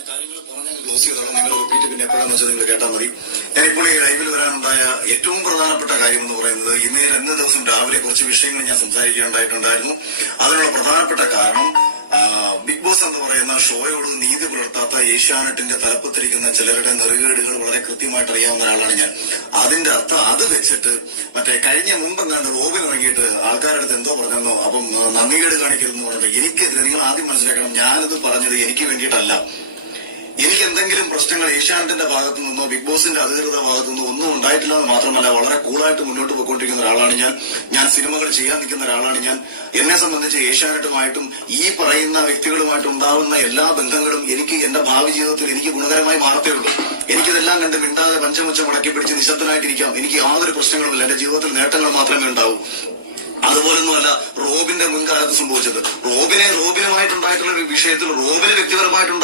ഞാൻ കാര്യങ്ങൾ പറഞ്ഞ് ക്ലോസ് ചെയ്തോളാം. നിങ്ങൾ റിപ്പീറ്റ് പിന്നെ എപ്പോഴാന്ന് വെച്ചാൽ നിങ്ങൾ കേട്ടാൽ മതി. ഞാനിപ്പോൾ ഈ ലൈവിൽ വരാനുണ്ടായ ഏറ്റവും പ്രധാനപ്പെട്ട കാര്യം എന്ന് പറയുന്നത് ഇന്ന് ദിവസം രാവിലെ കുറച്ച് വിഷയങ്ങൾ ഞാൻ സംസാരിക്കുകയുണ്ടായിട്ടുണ്ടായിരുന്നു. അതിനുള്ള പ്രധാനപ്പെട്ട കാരണം ബിഗ് ബോസ് എന്ന് പറയുന്ന ഷോയോട് നീതി പുലർത്താത്ത ഏഷ്യാനെറ്റിന്റെ തലപ്പത്തിരിക്കുന്ന ചിലരുടെ നെറുകേടുകൾ വളരെ കൃത്യമായിട്ട് അറിയാവുന്ന ഒരാളാണ് ഞാൻ. അതിന്റെ അർത്ഥം അത് വെച്ചിട്ട് കഴിഞ്ഞ മുമ്പെങ്ങാണ്ട് റോബിൻ ഇറങ്ങിയിട്ട് ആൾക്കാരുടെ അടുത്ത് എന്തോ പറഞ്ഞെന്നോ അപ്പം നന്ദികേട് കാണിക്കരുതെന്ന് പറഞ്ഞിട്ട് എനിക്കെതിരെ നിങ്ങൾ ആദ്യം മനസ്സിലാക്കണം, ഞാനിത് പറഞ്ഞത് എനിക്ക് വേണ്ടിയിട്ടല്ല. എനിക്ക് എന്തെങ്കിലും പ്രശ്നങ്ങൾ ഏഷ്യാനെറ്റിന്റെ ഭാഗത്തു നിന്നോ ബിഗ് ബോസിന്റെ അധികൃത ഭാഗത്തു നിന്നോ ഒന്നും ഉണ്ടായിട്ടില്ലെന്ന് മാത്രമല്ല, വളരെ കൂളായിട്ട് മുന്നോട്ട് പോയിക്കൊണ്ടിരിക്കുന്ന ഒരാളാണ് ഞാൻ സിനിമകൾ ചെയ്യാൻ നിൽക്കുന്ന ഒരാളാണ് ഞാൻ. എന്നെ സംബന്ധിച്ച് ഏഷ്യാനെറ്റുമായിട്ടും ഈ പറയുന്ന വ്യക്തികളുമായിട്ടും ഉണ്ടാവുന്ന എല്ലാ ബന്ധങ്ങളും എനിക്ക് എന്റെ ഭാവി ജീവിതത്തിൽ എനിക്ക് ഗുണകരമായി മാറത്തേ ഉള്ളൂ. എനിക്കിതെല്ലാം കണ്ട് മിണ്ടാതെ പഞ്ചമുച്ച മടക്കി പിടിച്ച് നിശബ്ദനായിട്ടിരിക്കാം. എനിക്ക് യാതൊരു പ്രശ്നങ്ങളുമില്ല. എന്റെ ജീവിതത്തിൽ നേട്ടങ്ങൾ മാത്രമേ ഉണ്ടാവൂ. അതുപോലൊന്നുമല്ല റോബിന്റെ മുൻകാലത്ത് സംഭവിച്ചത്. റോബിനുമായിട്ടുണ്ടായിട്ടുള്ള ഒരു വിഷയത്തിൽ റോബിന് വ്യക്തിപരമായിട്ടുണ്ടായ